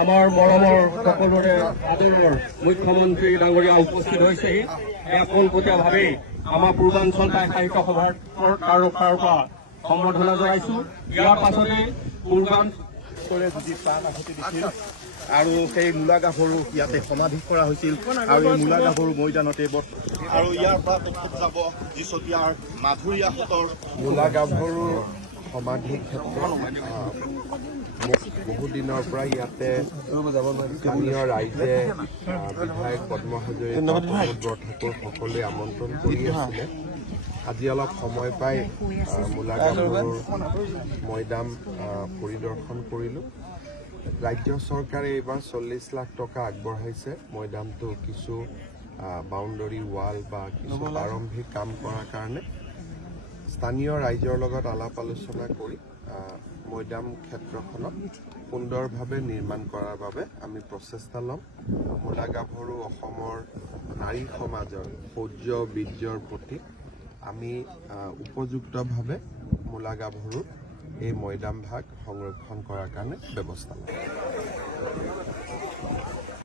আমাৰ মৰমৰ সকলোৰে আদৰৰ মুখ্যমন্ত্ৰী ডাঙৰীয়া উপস্থিত হৈছেহি পোনপটীয়াভাৱে আমাৰ পূৰ্বাঞ্চল সাহিত্য সভাৰ ফালৰ পৰা সম্বৰ্ধনা জনাইছো। ইয়াৰ পাছতে পূৰ্বাঞ্চলে যি প্ৰাণ আহুতি দিছিল আৰু সেই মূলা গাভৰু ইয়াতে সমাধি কৰা হৈছিল আৰু এই মূলা গাভৰু মৈদানতে আৰু ইয়াৰ পৰা তেখেত যাব যিচতীয়াৰ মাধুৰীয়াহঁতৰ মূলা গাভৰু সমাধি ক্ষেত্ৰত বহু দিনৰ পৰা ইয়াতে স্থানীয় ৰাইজে বিধায়ক পদ্ম হাজৰিকা ঠাকুৰ সকলোৱে আমন্ত্ৰণ কৰি আছিলে। আজি অলপ সময় পাই মূলা গাভৰুৰ মৈদাম পৰিদৰ্শন কৰিলোঁ। ৰাজ্য চৰকাৰে এইবাৰ 40 লাখ টকা আগবঢ়াইছে মৈদামটো কিছু বাউণ্ডৰী ৱাল বা কিছু প্ৰাৰম্ভিক কাম কৰাৰ কাৰণে। স্থানীয় ৰাইজৰ লগত আলাপ আলোচনা কৰি মৈদাম ক্ষেত্ৰখনত সুন্দৰভাৱে নিৰ্মাণ কৰাৰ বাবে আমি প্ৰচেষ্টা ল'ম। মূলা গাভৰু অসমৰ নাৰী সমাজৰ শৌৰ্য বীৰ্যৰ প্ৰতীক। আমি উপযুক্তভাৱে মূলা গাভৰুৰ এই মৈদাম ভাগ সংৰক্ষণ কৰাৰ কাৰণে ব্যৱস্থা ল'ম।